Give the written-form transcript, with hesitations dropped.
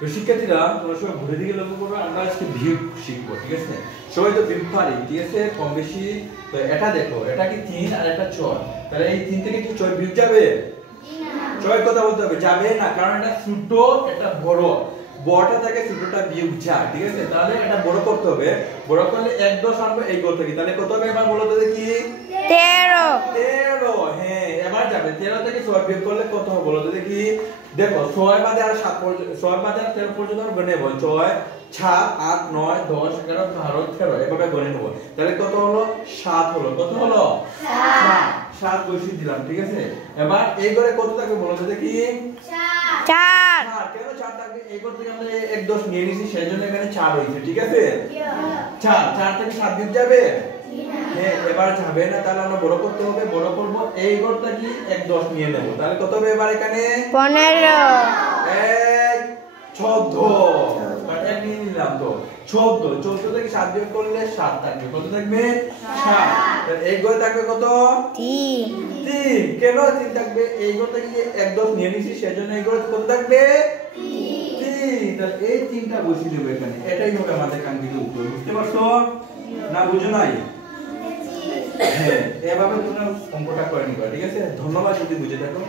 তো শিক্ষার্থীরা তোমরা সবাই ঘুরে দিকে লক্ষ্য করবে, আমরা আজকে ভিউ শিখবো, ঠিক আছে? সবাই তো ভিউ পারি, ঠিক আছে, কম বেশি। তো এটা দেখো, এটা কি 3 আর এটা 6, তাহলে এই 3 থেকে কি 6 ভিউ যাবে? সবাই কথা বলতে হবে, যাবে না, কারণ এটা ছোট এটা বড়, বড়টা থেকে ছোটটা ভিউ যায়, ঠিক আছে? তাহলে এটা বড় করতে হবে, বড় করলে 1 10 আনবো এই গোল থেকে, তাহলে কত হবে এবার বলো তো দেখি? 13। 13, হ্যাঁ এবার যাবে 13 থেকে 6 বিয়োগ করলে কত হবে বলো তো দেখি? দেখো 6 বাদে আর 7 পর্যন্ত, 6 বাদে আর 13 পর্যন্ত আমরা গণে নেব, 6 7 8 9 10 11 12 13 এভাবে গণে নেব, তাহলে কত হলো? 7 হলো। কত হলো? 7 বসিয়ে দিলাম, ঠিক আছে? এবার এই ঘরে কত থাকবে বলো তো দেখি? 4। কেন 4 থাকবে? এই ঘর থেকে আমরা 1 10 নিয়ে নিয়েছি, সেজন্য এখানে 4 হইছে, ঠিক আছে? 4 থেকে 7 বিয়োগ যাবে? হ্যাঁ, এবার যাবে না, তাহলে আমরা বড় করতে হবে, বড় করব, এই ঘরটা কি 1 10 নিয়ে নেব, তাহলে কত হবে এবার এখানে? 15। 1 14, মানে এক নিয়ে নিলাম তো 14, 14 থেকে 7 বিয়োগ করলে 7 থাকবে, কত থাকবে? 7। তাহলে এই ঘরে থাকবে কত? 3। 3। কেন 3 থাকবে? এই ঘর থেকে 1 10 নিয়ে নিয়েছি, সেজন্য এই ঘরে কত থাকবে? 3। তাহলে এই 3টা বসিয়ে দেব এখানে, এটাই হবে আমাদের কাঙ্ক্ষিত উত্তর। বুঝতে পারছো না? বুঝো নাই? হ্যাঁ, এভাবে তোমরা অঙ্কটা করে নিবা, ঠিক আছে? ধন্যবাদ যদি বুঝে থাকো।